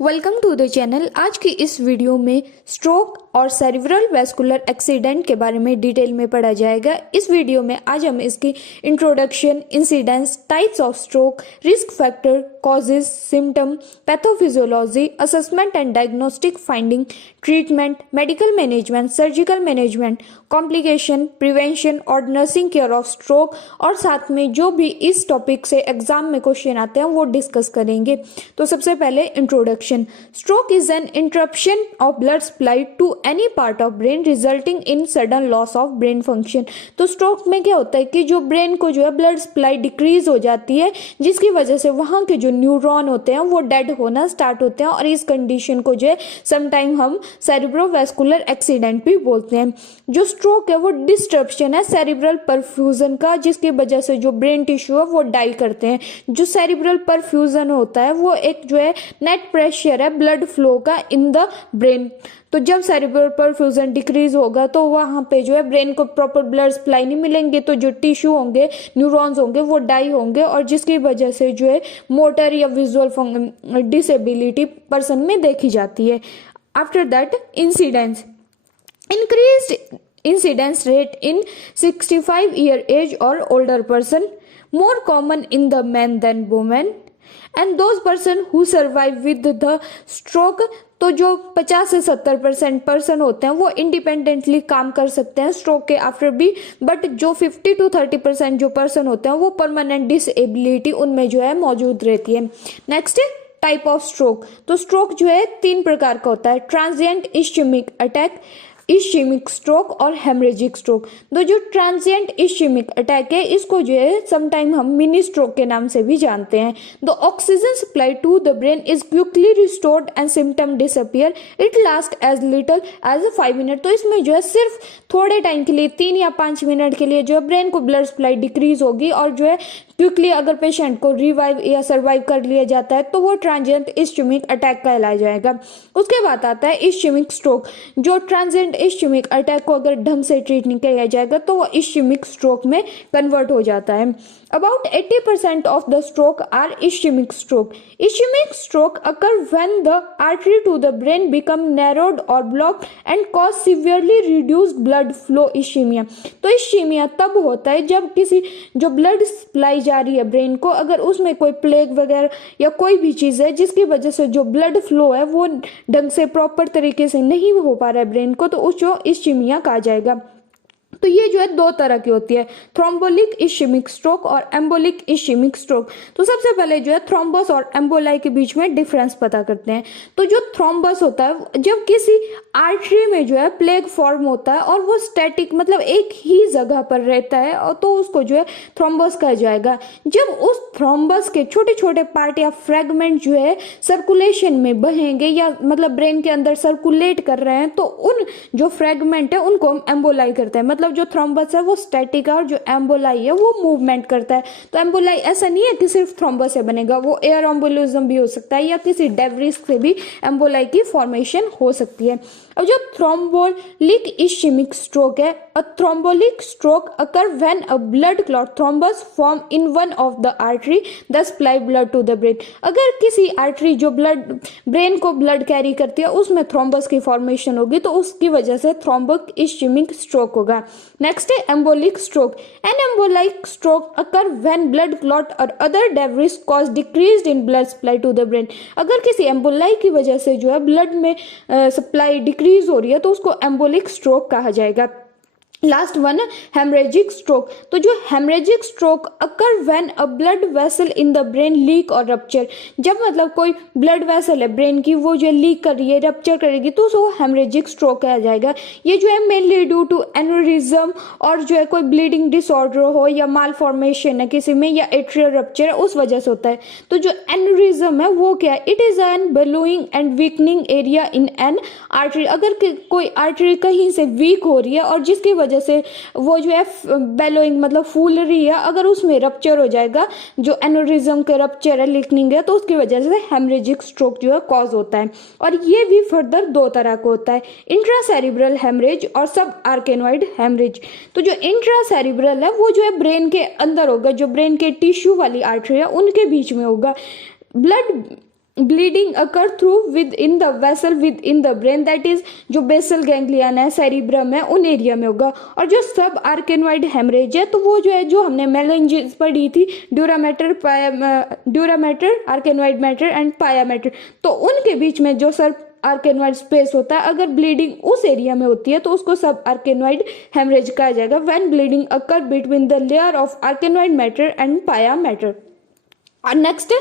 Welcome to the channel. आज की इस वीडियो में स्ट्रोक और सेरिब्रल वैस्कुलर एक्सीडेंट के बारे में डिटेल में पढ़ा जाएगा। इस वीडियो में आज हम इसकी introduction, incidence, types of stroke, risk factor, causes, symptom, pathophysiology, assessment and diagnostic finding, treatment, medical management, surgical management, complication, prevention और नर्सिंग केयर ऑफ स्ट्रोक और साथ में जो भी इस टॉपिक से एग्जाम में क्वेश्चन आते हैं वो डिस्कस करेंगे। तो सबसे पहले introduction. Stroke is an interruption of blood supply to any part of brain resulting in sudden loss of brain function. तो स्ट्रोक में क्या होता है कि जो ब्रेन को जो है ब्लड सप्लाई डिक्रीज हो जाती है, जिसकी वजह से वहाँ के जो न्यूरॉन होते हैं वो डेड होना स्टार्ट होते हैं और इस कंडीशन को जो है समटाइम हम सेरिब्रोवैस्कुलर एक्सीडेंट भी बोलते हैं। जो स्ट्रोक है वो डिस्ट्रप्शन है सेरिब्रल परफ्यूजन का, जिसकी वजह से जो ब्रेन टिश्यू है वो डाई करते हैं। जो सेरिब्रल परफ्यूजन होता है वो एक जो है नेट प्रेशर है ब्लड फ्लो का इन द ब्रेन। तो जब सेरिब्रल परफ्यूजन डिक्रीज होगा तो वहां पे जो है ब्रेन को प्रॉपर ब्लड सप्लाई नहीं मिलेंगे, तो जो टिश्यू होंगे, न्यूरॉन्स होंगे वो डाई होंगे और जिसकी वजह से जो है मोटर या विजुअल डिसेबिलिटी पर्सन में देखी जाती है। After that incidence, increased incidence rate in 65-year age or older person, more common in the men than women, and those person who survive with the stroke। तो जो 50 से 70% person होते हैं वो इंडिपेंडेंटली काम कर सकते हैं स्ट्रोक के आफ्टर भी, बट जो 50 to 30% जो पर्सन होते हैं वो परमानेंट डिसेबिलिटी उनमें जो है मौजूद रहती है। Next type of stroke. तो स्ट्रोक जो है 3 प्रकार का होता है: ट्रांजिएंट इश्चेमिक अटैक, इश्चेमिक स्ट्रोक और हेमरेजिक स्ट्रोक। तो जो ट्रांजिएंट इश्चेमिक अटैक है इसको जो है समटाइम हम मिनी स्ट्रोक के नाम से भी जानते हैं। The oxygen supply to the brain is quickly restored and symptom disappear, it last as little as 5 minute. तो इसमें जो है सिर्फ थोड़े टाइम के लिए 3 या 5 मिनट के लिए जो है ब्रेन को ब्लड सप्लाई डिक्रीज होगी और जो है क्विकली अगर पेशेंट को रिवाइव या सर्वाइव कर लिया जाता है तो वो ट्रांजिएंट इश्चेमिक अटैक कहलाया जाएगा। उसके बाद आता है इश्चेमिक स्ट्रोक। जो ट्रांजिएंट इश्चेमिक अटैक को अगर ढंग से ट्रीट नहीं किया जाएगा तो वो इश्चेमिक स्ट्रोक में कन्वर्ट हो जाता है। About 80% of the stroke are ischaemic stroke. Ischaemic stroke occur when the artery to the brain become narrowed or blocked and cause severely reduced blood flow ischaemia. तो इश्चेमिया तब होता है जब किसी जो ब्लड सप्लाई जा रही है ब्रेन को, अगर उसमें कोई प्लेग वगैरह या कोई भी चीज़ है जिसकी वजह से जो ब्लड फ्लो है वो ढंग से प्रॉपर तरीके से नहीं हो पा रहा है ब्रेन को, तो उसको इश्चेमिया कहा जाएगा। तो ये जो है 2 तरह की होती है, थ्रोम्बोलिक इश्चेमिक स्ट्रोक और एम्बोलिक इश्चेमिक स्ट्रोक। तो सबसे पहले जो है थ्रोम्बस और एम्बोलाई के बीच में डिफरेंस पता करते हैं। तो जो थ्रोम्बस होता है जब किसी आर्टरी में जो है प्लेग फॉर्म होता है और वो स्टैटिक मतलब एक ही जगह पर रहता है और तो उसको जो है थ्रोम्बस कहा जाएगा। जब उस थ्रोम्बस के छोटे छोटे पार्ट या फ्रेगमेंट जो है सर्कुलेशन में बहेंगे या मतलब ब्रेन के अंदर सर्कुलेट कर रहे हैं तो उन जो फ्रेगमेंट है उनको हम एम्बोलाई करते हैं। मतलब जो थ्रोम्बस है वो स्टैटिक है और जो एम्बोलाई है वो मूवमेंट करता है। तो एम्बोलाई ऐसा नहीं है कि सिर्फ थ्रोम्बस से बनेगा, वो एयर एम्बोलिज्म भी हो सकता है या किसी डेब्रिस से भी एम्बोलाई की फॉर्मेशन हो सकती है। अब जो थ्रोम्बोलिक इश्चेमिक स्ट्रोक है, a thrombolic stroke occur when a blood clot thrombus form in one of the artery the supply blood to the brain. अगर किसी आर्टरी जो ब्लड ब्रेन को ब्लड कैरी करती है उसमें थ्रोम्बस की फॉर्मेशन होगी तो उसकी वजह से थ्रोम्बिक इश्चेमिक स्ट्रोक होगा। नेक्स्ट है embolic stroke. An embolic stroke occur when blood clot or other debris cause decreased in blood supply to the brain. अगर किसी एम्बोलाई की वजह से जो है ब्लड में सप्लाई डिक्रीज हो रही है तो उसको एम्बोलिक स्ट्रोक कहा जाएगा। Last one haemorrhagic stroke. तो जो haemorrhagic stroke occur when a blood vessel in the brain leak और रप्चर। जब मतलब कोई ब्लड वेसल है ब्रेन की वो जो लीक कर रही है, रप्चर करेगी तो उसको हेमरेजिक स्ट्रोक कहा जाएगा। ये जो है मेनली ड्यू टू एनोरिज्म और जो है कोई ब्लीडिंग डिसऑर्डर हो या माल फॉर्मेशन है किसी में या एट्रियल रप्चर है उस वजह से होता है। तो जो एनोरिज्म है वो क्या है? It is an ballooning and weakening area in an artery. अगर कोई आर्टरी कहीं से वीक हो रही है और जिसकी वजह से वो जो है बेलोइंग मतलब फूल रही है, अगर उसमें रप्चर हो जाएगा, जो एनोरिज्म के रप्चर है, लीकनिंग है, तो उसकी वजह से हेमरेजिक स्ट्रोक जो है कॉज होता है। और ये भी फर्दर 2 तरह का होता है, इंट्रासेरिब्रल हेमरेज और सब आर्केनॉइड हेमरेज। तो जो इंट्रासेरिब्रल है वो जो है ब्रेन के अंदर होगा, जो ब्रेन के टिश्यू वाली आर्टरी है उनके बीच में होगा। Blood bleeding occur through with in the vessel with in the brain, that is जो बेसल गैंग्लियन है, सेरिब्रम है, उन एरिया में होगा। और जो सब आर्केनॉइड हेमरेज है तो वो जो है जो हमने मेलेंजेस पढ़ी थी, dura mater, आर्केनॉइड matter and pia matter, तो उनके बीच में जो सर आर्केनॉइड स्पेस होता है, अगर ब्लीडिंग उस एरिया में होती है तो उसको सब आर्केनॉइड हेमरेज कहा जाएगा। When bleeding occur between the layer of arachnoid matter and pia matter. और नेक्स्ट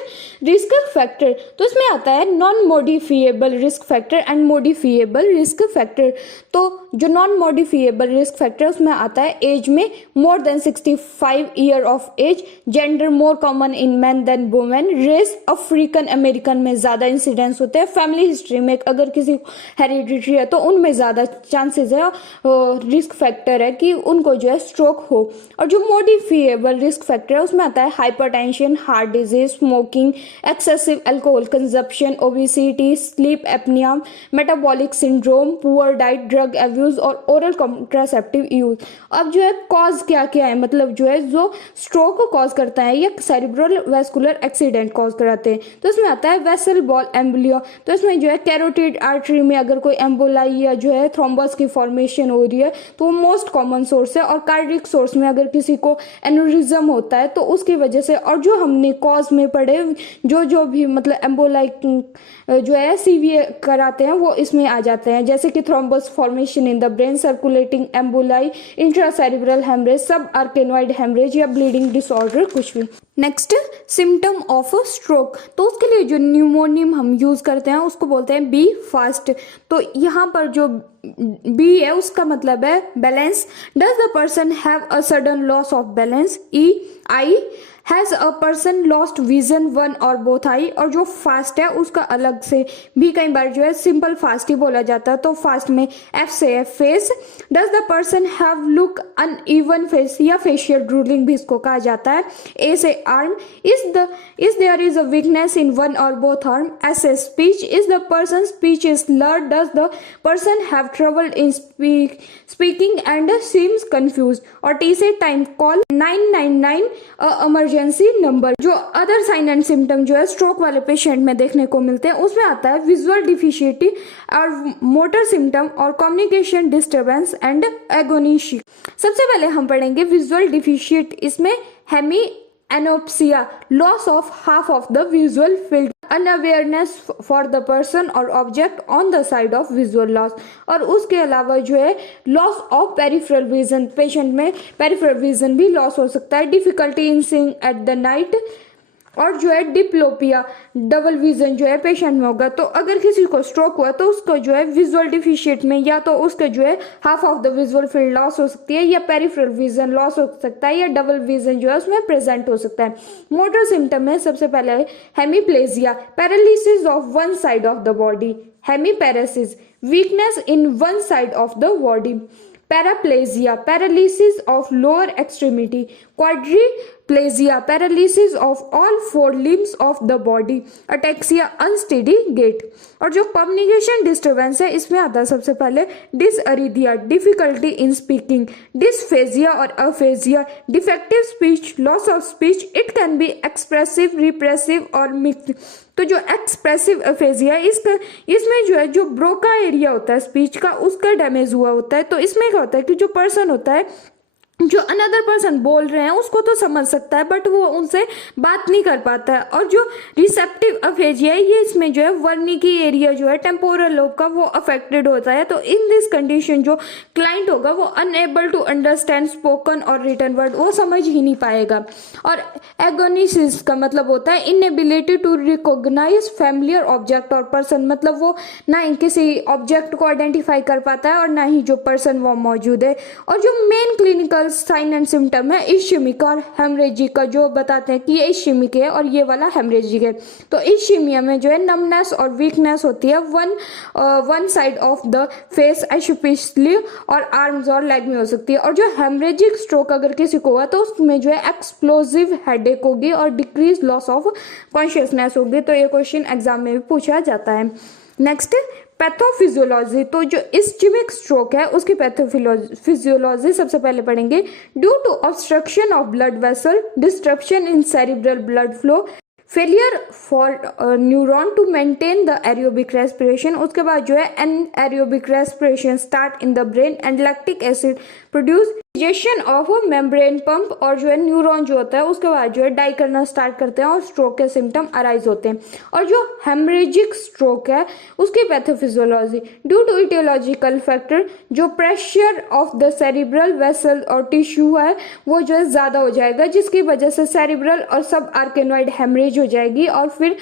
रिस्क फैक्टर, तो इसमें आता है non modifiable risk factor and modifiable risk factor. तो जो नॉन मॉडिफिएबल रिस्क फैक्टर उसमें आता है एज में more than 65 year of age, gender more common in man than women, race African American में ज्यादा इंसिडेंस होते हैं, फैमिली हिस्ट्री में अगर किसी को हेरिडिटरी है तो उनमें ज्यादा चांसेस है, रिस्क फैक्टर है कि उनको जो है स्ट्रोक हो। और जो मॉडिफिएबल रिस्क फैक्टर है उसमें आता है hypertension, heart disease, smoking, excessive alcohol consumption, obesity, sleep apnoea, metabolic syndrome, poor diet, drug abuse और ओरल कॉन्ट्रासेप्टिव यूज। अब जो है कॉज क्या क्या है, मतलब जो है जो स्ट्रोक को कॉज करता है या सेरिब्रल वेस्कुलर एक्सीडेंट कॉज कराते हैं, तो इसमें आता है वेसल बॉल एम्बोलिया। तो इसमें जो है कैरोटिड आर्टरी में अगर कोई एम्बोलाई या जो है थ्रोम्बस की फॉर्मेशन हो रही है तो वो मोस्ट कॉमन सोर्स है। और कार्डियक सोर्स में अगर किसी को एनोरिज्म होता है तो उसकी वजह से, और जो हमने कॉज में पढ़े जो भी मतलब एम्बोलाई जो है सीवीए कराते हैं वो इसमें आ जाते हैं, जैसे कि thrombus formation in the brain, circulating emboli, intracerebral haemorrhage, subarachnoid haemorrhage या ब्लीडिंग डिसऑर्डर कुछ भी। नेक्स्ट सिम्टम ऑफ स्ट्रोक, तो उसके लिए जो न्यूमोनियम हम यूज करते हैं उसको बोलते हैं बी फास्ट। तो यहाँ पर जो बी है उसका मतलब है balance. Does the person have a sudden loss of balance. E I has a person lost vision one or both I. और जो फास्ट है उसका अलग से भी कई बार जो है सिंपल फास्ट ही बोला जाता है, तो फास्ट में एफ से है face. Does the person have look uneven face या फेशियल ड्रूलिंग भी इसको कहा जाता है। ए से arm, is there is a weakness in one or both arm. S ए speech, is the person speech is slurred. Does the person have trouble in speaking and seems confuse. और T से time, call 999 emergency number. जो other sign and symptom जो है stroke वाले patient में देखने को मिलते हैं उसमें आता है विजुअल डिफिशियंसी और मोटर सिम्टम और कम्युनिकेशन डिस्टर्बेंस एंड एगोनीशी। सबसे पहले हम पढ़ेंगे विजुअल डिफिशियंट, इसमें hemianopsia, loss of half of the visual field, unawareness for the person or object on the side of visual loss. और उसके अलावा जो है loss of peripheral vision, patient में पेरिफेरल विजन भी लॉस हो सकता है, difficulty in seeing at the night. और जो है डिप्लोपिया, डबल विजन जो है पेशेंट में होगा। तो अगर किसी को स्ट्रोक हुआ तो उसको जो है विजुअल डिफिशिएंट में या तो उसके जो है half of the visual field loss हो सकती है, या पेरिफेरल विजन लॉस हो सकता है, या डबल विजन जो है उसमें प्रेजेंट हो सकता है। मोटर सिम्टम में सबसे पहले hemiplegia, paralysis of one side of the body, hemiparesis, weakness in one side of the body, paraplegia, paralysis of lower extremity, quadriplegia, paralysis of all four limbs of the body, ataxia, unsteady gait. और जो communication disturbance है इसमें आता है सबसे पहले डिसअरिदिया, difficulty in speaking, dysphagia और aphasia, defective speech, loss of speech, it can be expressive, repressive और मिक्स्ड। तो जो एक्सप्रेसिव अफेजिया इसमें जो है जो ब्रोका एरिया होता है स्पीच का उसका डैमेज हुआ होता है। तो इसमें क्या होता है कि जो पर्सन होता है, जो अनदर पर्सन बोल रहे हैं उसको तो समझ सकता है बट वो उनसे बात नहीं कर पाता है। और जो रिसेप्टिव अफेजिया है ये इसमें जो है वर्निकी एरिया जो है टेम्पोरल लोब का वो अफेक्टेड होता है। तो इन दिस कंडीशन जो क्लाइंट होगा वो अनएबल टू अंडरस्टैंड स्पोकन और रिटन वर्ड, वो समझ ही नहीं पाएगा। और एगोनिसिस का मतलब होता है inability to recognise familiar object और पर्सन, मतलब वो ना ही किसी ऑब्जेक्ट को आइडेंटिफाई कर पाता है और ना ही जो पर्सन वो मौजूद है। और जो main clinical sign and symptom है इश्यमिक और हेमरेजिक का, जो बताते हैं कि ये इश्यमिक है और ये वाला हेमरेजिक है। तो इश्यमिया में जो है नमनेस और वीकनेस होती है one side of the face, especially और आर्म्स और लेग में हो सकती है। और जो हेमरेजिक स्ट्रोक अगर किसी को हुआ तो उसमें जो है एक्सप्लोजिव हेडेक होगी और डिक्रीज लॉस ऑफ कॉन्शियसनेस होगी। तो ये क्वेश्चन एग्जाम में भी पूछा जाता है। नेक्स्ट पैथोफिजियोलॉजी, तो जो इस्चेमिक स्ट्रोक है उसकी पैथोफिजियोलॉजी सबसे पहले पढ़ेंगे। Due to obstruction of blood vessel, disruption in cerebral blood flow, failure for neuron to maintain the aerobic respiration. उसके बाद जो है anaerobic respiration start in the brain and lactic acid produce injection of membrane pump, और जो है neuron जो होता है उसके बाद जो है डाई करना स्टार्ट करते हैं और स्ट्रोक के सिम्टम अराइज होते हैं। और जो हेमरेजिक स्ट्रोक है उसकी pathophysiology, due to aetiological factor जो pressure of the cerebral vessel और टिश्यू है वो जो है ज्यादा हो जाएगा, जिसकी वजह से सेरिब्रल और सब आर्केनॉइड हेमरेज हो जाएगी, और फिर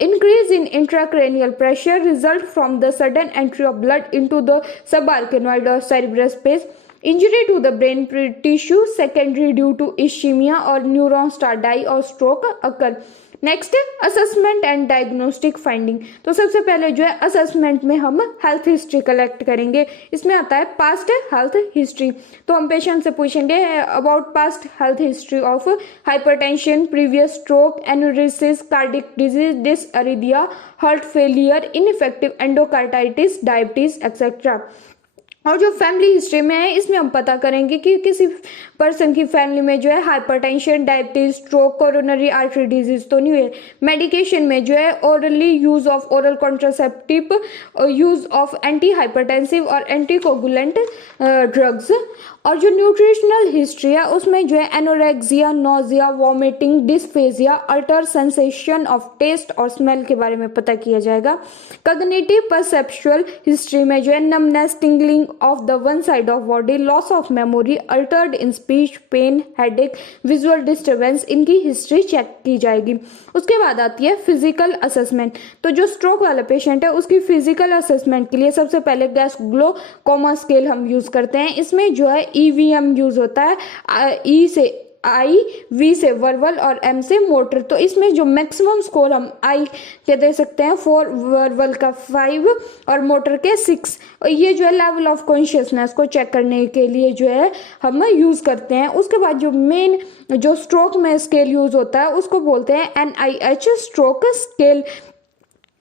increase in intracranial pressure result from the sudden entry of blood into the subarachnoid or cerebral space. Injury to the brain tissue secondary due to ischemia or neuron start die or stroke occur. Next assessment and diagnostic finding. तो सबसे पहले जो है assessment में हम health history collect करेंगे। इसमें आता है पास्ट हेल्थ हिस्ट्री। तो हम पेशेंट से पूछेंगे about past health history of hypertension, previous stroke, aneurysms, cardiac disease, dysrhythmia, heart failure, infective endocarditis, diabetes etcetera. और जो फैमिली हिस्ट्री में है इसमें हम पता करेंगे कि किसी पर्सन की फैमिली में जो है hypertension, diabetes, stroke, coronary artery disease तो नहीं हुए। मेडिकेशन में जो है orally use of oral contraceptive, use of anti hypertensive और एंटीकोगुलेंट ड्रग्स। और जो न्यूट्रिशनल हिस्ट्री है उसमें जो है anorexia, nausea, vomiting, dysphagia, alter sensation of taste और स्मेल के बारे में पता किया जाएगा। कॉग्निटिव परसेप्चुअल हिस्ट्री में जो है numbness, tingling of the one side of body, loss of memory, altered in speech, pain, headache, visual disturbance, इनकी हिस्ट्री चेक की जाएगी। उसके बाद आती है फिजिकल असेसमेंट। तो जो स्ट्रोक वाला पेशेंट है उसकी फिजिकल असेसमेंट के लिए सबसे पहले ग्लासगो-कोमा स्केल हम यूज करते हैं। इसमें जो है ईवीएम यूज होता है, ई से आई, वी से वर्बल और एम से मोटर। तो इसमें जो मैक्सिमम स्कोर हम आई के दे सकते हैं 4, वर्बल का 5 और मोटर के 6। और ये जो है लेवल ऑफ कॉन्शियसनेस को चेक करने के लिए जो है हम यूज करते हैं। उसके बाद जो मेन जो स्ट्रोक में स्केल यूज होता है उसको बोलते हैं NIH स्ट्रोक स्केल।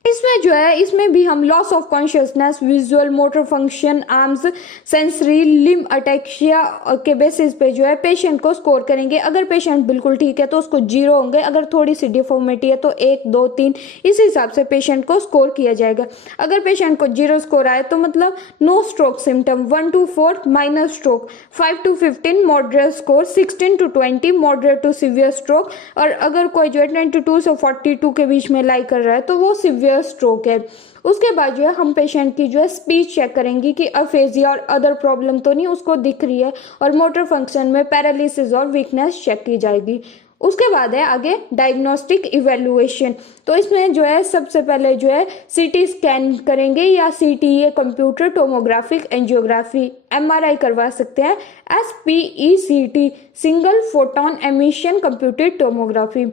इसमें जो है इसमें भी हम loss of consciousness, visual, motor function, arms, sensory, limb ataxia के बेसिस पे जो है पेशेंट को स्कोर करेंगे। अगर पेशेंट बिल्कुल ठीक है तो उसको 0 होंगे, अगर थोड़ी सी डिफॉर्मिटी है तो 1, 2, 3 इस हिसाब से पेशेंट को स्कोर किया जाएगा। अगर पेशेंट को 0 स्कोर आए तो मतलब no stroke symptom, 1 to 4 minor stroke, 5 to 15 moderate score, 16 to 20 moderate to severe stroke, और अगर कोई जो है 22 से 42 के बीच में लाई कर रहा है तो वो सीवियर स्ट्रोक है। उसके बाद जो है हम पेशेंट की जो है स्पीच चेक करेंगे कि अफेजिया और अदर प्रॉब्लम तो नहीं उसको दिख रही है, और मोटर फंक्शन में पैरालिसिस और वीकनेस चेक की जाएगी। उसके बाद है आगे डायग्नोस्टिक इवेल्युएशन। तो इसमें जो है सबसे पहले जो है सीटी स्कैन करेंगे या CTA computer tomographic angiography, MRI करवा सकते हैं, SPECT single photon emission computed tomography,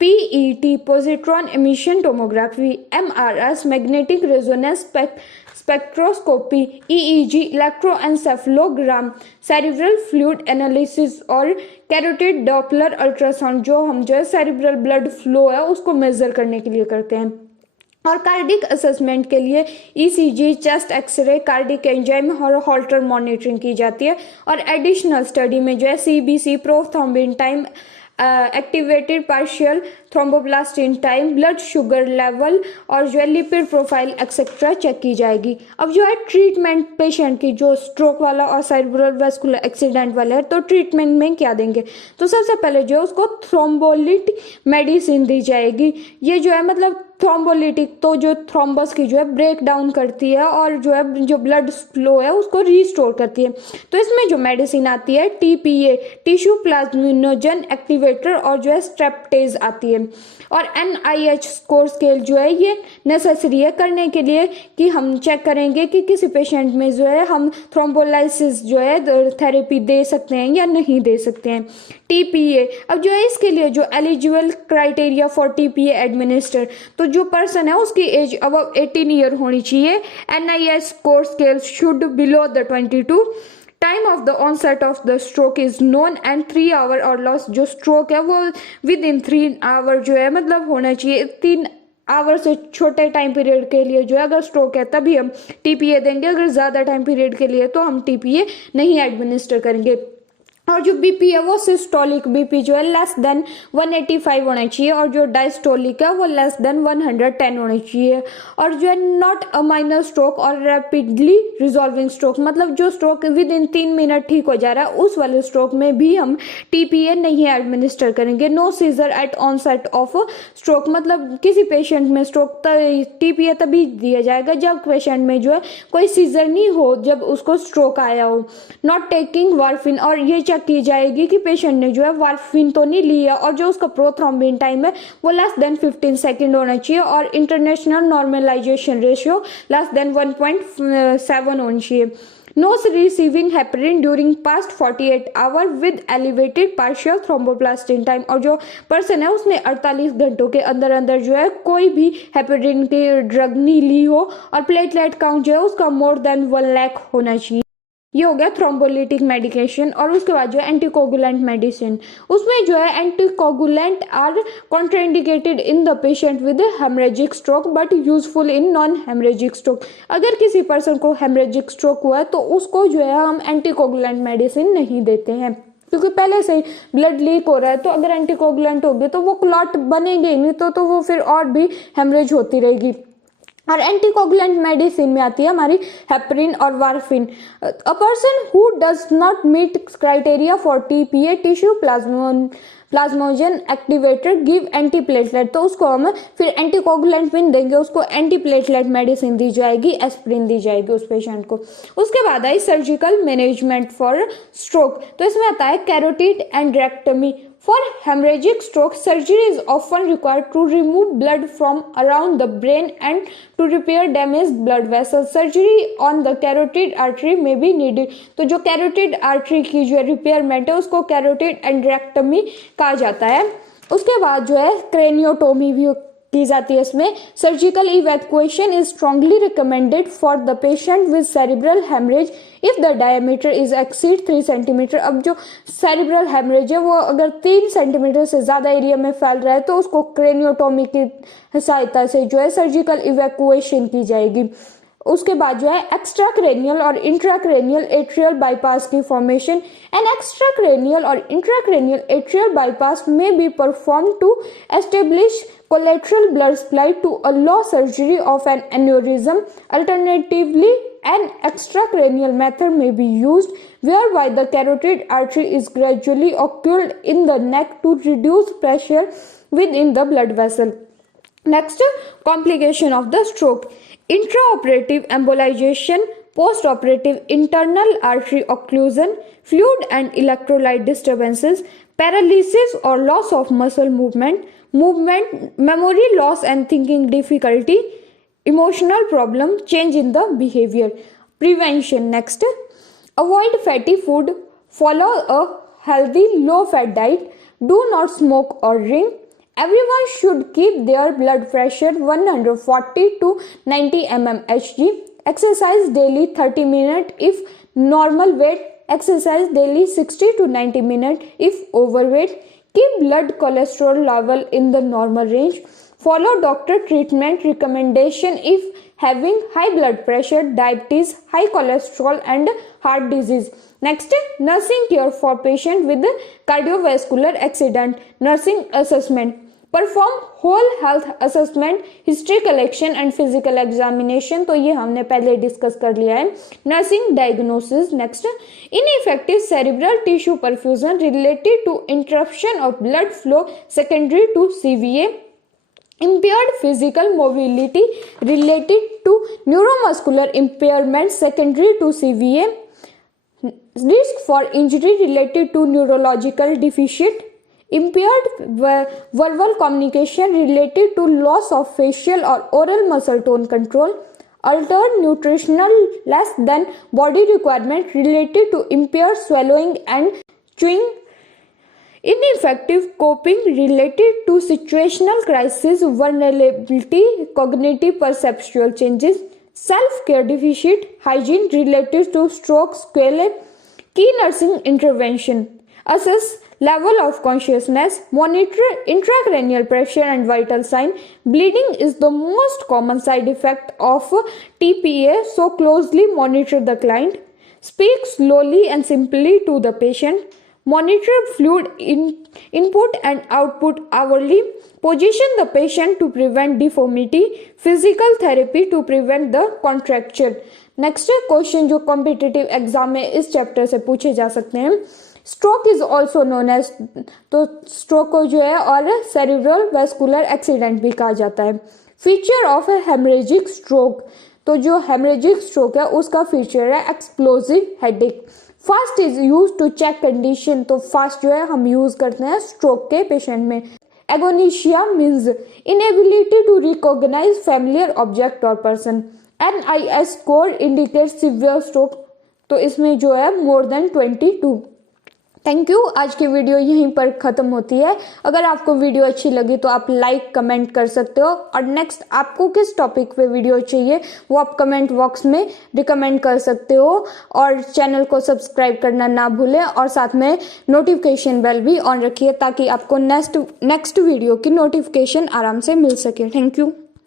PET positron emission tomography, MRS magnetic resonance spectroscopy, EEG electroencephalogram, cerebral fluid analysis और कैरोटिड डॉपलर अल्ट्रासाउंड जो हम जो है सेरिब्रल ब्लड फ्लो है उसको मेजर करने के लिए करते हैं। और कार्डिक असेसमेंट के लिए ECG, chest x ray, cardiac enzyme और हॉल्टर मॉनिटरिंग की जाती है। और एडिशनल स्टडी में जो है CBC, prothrombin time, activated partial thromboplastin time, blood sugar level और जो है लिपिड प्रोफाइल एक्सेट्रा चेक की जाएगी। अब जो है ट्रीटमेंट पेशेंट की जो स्ट्रोक वाला और सेरिब्रल वेस्कुलर एक्सीडेंट वाला है तो ट्रीटमेंट में क्या देंगे, तो सबसे पहले जो है उसको थ्रोम्बोलिटिक मेडिसिन दी जाएगी। ये जो है मतलब थ्रोम्बोलिटिक तो जो थ्रोम्बस की जो है ब्रेक डाउन करती है और जो है जो ब्लड फ्लो है उसको रिस्टोर करती है। तो इसमें जो मेडिसिन आती है TPA टिश्यू प्लाज्मिनोजन एक्टिवेटर और जो है स्ट्रेप्टेज आती है। और NIH स्कोर स्केल जो है ये नेसेसरी है करने के लिए कि हम चेक करेंगे कि किसी पेशेंट में जो है हम थ्रोम्बोलाइसिस जो है थेरेपी दे सकते हैं या नहीं दे सकते हैं। TPA अब जो है इसके लिए जो eligible criteria for TPA administer, तो जो पर्सन है उसकी एज अबव 18 ईयर होनी चाहिए। NIH score scale should below the 22। Time of the onset of the stroke is known and 3 hour और लॉस जो स्ट्रोक है वो विद इन 3 आवर जो है मतलब होना चाहिए। 3 आवर से छोटे टाइम पीरियड के लिए जो है अगर स्ट्रोक है तभी हम TPA देंगे, अगर ज़्यादा टाइम पीरियड के लिए तो हम TPA नहीं एडमिनिस्टर करेंगे। और जो बीपी है वो सिस्टोलिक बीपी जो है लेस देन 185 होना चाहिए, और जो डायस्टोलिक है वो लेस देन 110 होना चाहिए। और जो है नॉट अ माइनर स्ट्रोक और रैपिडली रिजॉल्विंग स्ट्रोक, मतलब जो स्ट्रोक विद इन 3 मिनट ठीक हो जा रहा है उस वाले स्ट्रोक में भी हम टीपीए नहीं एडमिनिस्टर करेंगे। No seizure at onset of stroke, मतलब किसी पेशेंट में स्ट्रोक टीपीए तभी दिया जाएगा जब पेशेंट में जो है कोई सीजर नहीं हो, जब उसको स्ट्रोक आया हो। नॉट टेकिंग वार्फिन, और ये चेक की जाएगी कि पेशेंट ने जो है वार्फिन तो नहीं लिया, और जो उसका प्रोथ्रोम्बिन टाइम है वो लेस देन 15 सेकेंड होना चाहिए, और international normalisation ratio less than 1.7 होनी चाहिए। No receiving heparin during past 48 hour with elevated partial thromboplastin time, और जो पर्सन है उसने 48 घंटों के अंदर अंदर जो है कोई भी हेपरिन की ड्रग नहीं ली हो, और प्लेटलेट काउंट जो है उसका मोर देन 1 लाख होना चाहिए। ये हो गया थ्रोम्बोलिटिक मेडिकेशन। और उसके बाद जो है एंटीकोगुलेंट मेडिसिन, उसमें जो है anticoagulant are contraindicated in the patient with haemorrhagic stroke but useful in non haemorrhagic stroke. अगर किसी पर्सन को हेमरेजिक स्ट्रोक हुआ है तो उसको जो है हम एंटीकोगुलेंट मेडिसिन नहीं देते हैं, क्योंकि पहले से ही ब्लड लीक हो रहा है, तो अगर एंटीकोगुलेंट होगी तो वो क्लॉट बनेगी नहीं, तो वो फिर और भी हेमरेज होती रहेगी। और एंटीकोगुलेंट मेडिसिन में आती है हमारी हेपरिन और warfarin. A person who does not meet criteria for TPA tissue plasminogen activator give antiplatelet, तो उसको हम फिर एंटीकोगुलेंट में देंगे, उसको एंटीप्लेटलेट मेडिसिन दी जाएगी, एस्प्रिन दी जाएगी उस पेशेंट को। उसके बाद आई सर्जिकल मैनेजमेंट फॉर स्ट्रोक, तो इसमें आता है carotid एंड्रेक्टमी। For hemorrhagic stroke, surgery is often required to remove blood from around the brain and to repair damaged blood vessels. Surgery on the carotid artery may be needed. तो जो carotid artery की जो repayment है उसको carotid एंड्रेक्टमी कहा जाता है। उसके बाद जो है क्रेनियोटोमी भी की जाती है। इसमें surgical evacuation is strongly recommended for the patient with cerebral haemorrhage if the diameter is exceed 3 centimetre. अब जो सेरिब्रल हेमरेज है वो अगर 3 सेंटीमीटर से ज्यादा एरिया में फैल रहा है तो उसको क्रेनियोटोमी की सहायता से जो है सर्जिकल इवैक्यूएशन की जाएगी। उसके बाद जो है एक्स्ट्राक्रेनियल और इंट्राक्रेनियल एट्रियल बाईपास की फॉर्मेशन। एन एक्स्ट्राक्रेनियल और इंट्राक्रेनियल एट्रियल बाईपास में be perform to establish collateral blood supply to allow surgery of an aneurysm. Alternatively, an extracranial method may be used whereby the carotid artery is gradually occluded in the neck to reduce pressure within the blood vessel. Next, complication of the stroke. Intraoperative embolization, postoperative internal artery occlusion, fluid and electrolyte disturbances, paralysis or loss of muscle movement, memory loss and thinking difficulty, emotional problem, change in the behavior. Prevention. Next, avoid fatty food, follow a healthy low fat diet, do not smoke or drink. Everyone should keep their blood pressure 140 to 90 mmHg. Exercise daily 30 minutes if normal weight. Exercise daily 60 to 90 minutes if overweight. Keep blood cholesterol level in the normal range. Follow doctor treatment recommendation if having high blood pressure, diabetes, high cholesterol and heart disease. Next, nursing care for patient with cardiovascular accident. Nursing assessment. Perform whole health assessment, history collection and physical examination. तो ये हमने पहले discuss कर लिया है. Nursing diagnosis. Next, ineffective cerebral tissue perfusion related to interruption of blood flow secondary to CVA. Impaired physical mobility related to neuromuscular impairment secondary to CVA. Risk for injury related to neurological deficit. Impaired verbal communication related to loss of facial or oral muscle tone control. Altered nutritional less than body requirement related to impaired swallowing and chewing. Ineffective coping related to situational crisis, vulnerability, cognitive perceptual changes. Self-care deficit, hygiene related to stroke, sequelae. Key nursing intervention. Assess level of consciousness, monitor intracranial pressure and vital sign. Bleeding is the most common side effect of TPA, so closely monitor the client. Speak slowly and simply to the patient. monitor fluid input and output hourly, position the patient to prevent deformity, physical therapy to prevent the contracture। Next question जो competitive exam में इस chapter से पूछे जा सकते हैं, stroke is also known as, तो stroke को जो है और सेरिब्रल वेस्कुलर एक्सीडेंट भी कहा जाता है। फीचर ऑफ हेमरेजिक स्ट्रोक, तो जो हेमरेजिक स्ट्रोक है उसका फीचर है explosive headache. Fast is use to check condition, तो फास्ट जो है हम यूज करते हैं स्ट्रोक के पेशेंट में। Agnosia means inability to recognise familiar object और person. NIS score indicate severe stroke, तो इसमें जो है मोर देन 22। Thank you. आज की वीडियो यहीं पर ख़त्म होती है। अगर आपको वीडियो अच्छी लगी तो आप लाइक कमेंट कर सकते हो, और नेक्स्ट आपको किस टॉपिक पे वीडियो चाहिए वो आप कमेंट बॉक्स में रिकमेंड कर सकते हो, और चैनल को सब्सक्राइब करना ना भूलें, और साथ में नोटिफिकेशन बेल भी ऑन रखिए ताकि आपको नेक्स्ट वीडियो की नोटिफिकेशन आराम से मिल सके। Thank you.